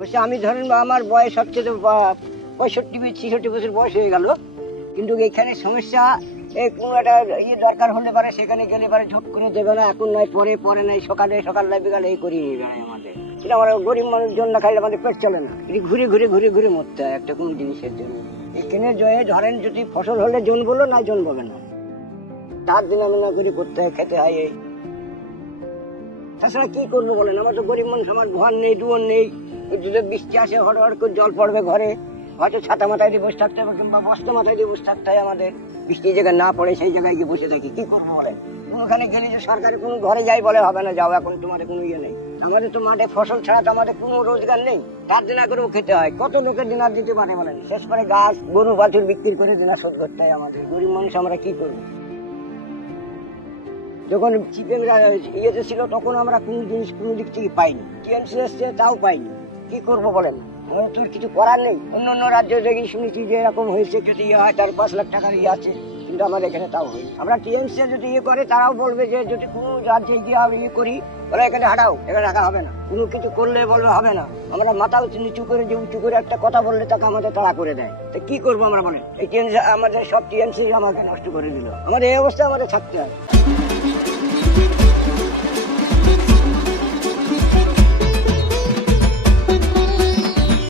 বলছে আমি ধরেন আমার বয়স হচ্ছে তো 65-66 বছর বয়স হয়ে গেল, কিন্তু এখানে সমস্যা এই কোনো একটা ইয়ে দরকার হলে পারে সেখানে গেলে পারে ঝট করে দেবে না, এখন নয় পরে, পরে নাই সকাল নাই বিকালে এই করিয়ে নিয়ে বেড়ায় আমাদের। কিন্তু আমরা গরিব মানুষজন না খাইলে আমাদের পেট চলে না, এটি ঘুরে ঘুরে ঘুরে ঘুরে মরতে হয় একটা কোনো জিনিসের জন্য। এখানে জয়ে ধরেন যদি ফসল হলে জন্মলো না জন্মবে না, তার দিন আমি না করে করতে হয়, খেতে হয়। এই তাছাড়া কি করবো বলেন, আমার তো গরিব মানুষ, আমার ঘর নেই দুয়ার নেই, যদি বৃষ্টি আসে হট হট করে জল পড়বে ঘরে, হয়তো ছাতা মাথায় দিয়ে বসে থাকতে হবে কিংবা বস্তা মাথায় দিয়ে বসে থাকতে হয় আমাদের। বৃষ্টি জায়গায় না পড়ে সেই জায়গায় গিয়ে বসে থাকি, কি করবো বলেন। কোনোখানে গেলে যে সরকারি কোনো ঘরে যাই বলে হবে না, যাও এখন তোমাদের কোনো ইয়ে নেই। আমাদের তো মাঠে ফসল ছাড়া তো আমাদের কোনো রোজগার নেই, তার দিনা করেও খেতে হয়। কত লোকের দিনার দিতে পারে বলেন, শেষ করে গাছ গরু বাছুর বিক্রি করে দিনার শোধ করতে হয় আমাদের। গরিব মানুষ আমরা কি করবো। যখন সিপিএমরা ইয়েতে ছিল তখন আমরা কোনো জিনিস কোনো দিক থেকে পাইনি, টিএমসি এসছে তাও পাইনি, কি করবো বলেন। তোর কিছু করার নেই। অন্য অন্য রাজ্যে দেখি শুনেছি যে এরকম হয়েছে, যদি ইয়ে হয় তার 5 লাখ টাকার ইয়ে আছে, কিন্তু আমাদের এখানে তাও হয়নি। আমরা টিএমসি যদি ইয়ে করে তারাও বলবে যে যদি কোনো রাজ্যে গিয়ে ইয়ে করি বলে এখানে হাঁটাও, এখানে রাখা হবে না, কোনো কিছু করলে বলবে হবে না। আমরা মাথা নিচু করে যে উঁচু করে একটা কথা বললে তাকে আমাদের তাড়া করে দেয়। তো কি করবো আমরা বলেন, এই টিএমসি আমাদের সব টিএমসি আমাকে নষ্ট করে দিল, আমাদের এই অবস্থা আমাদের থাকতে হয়।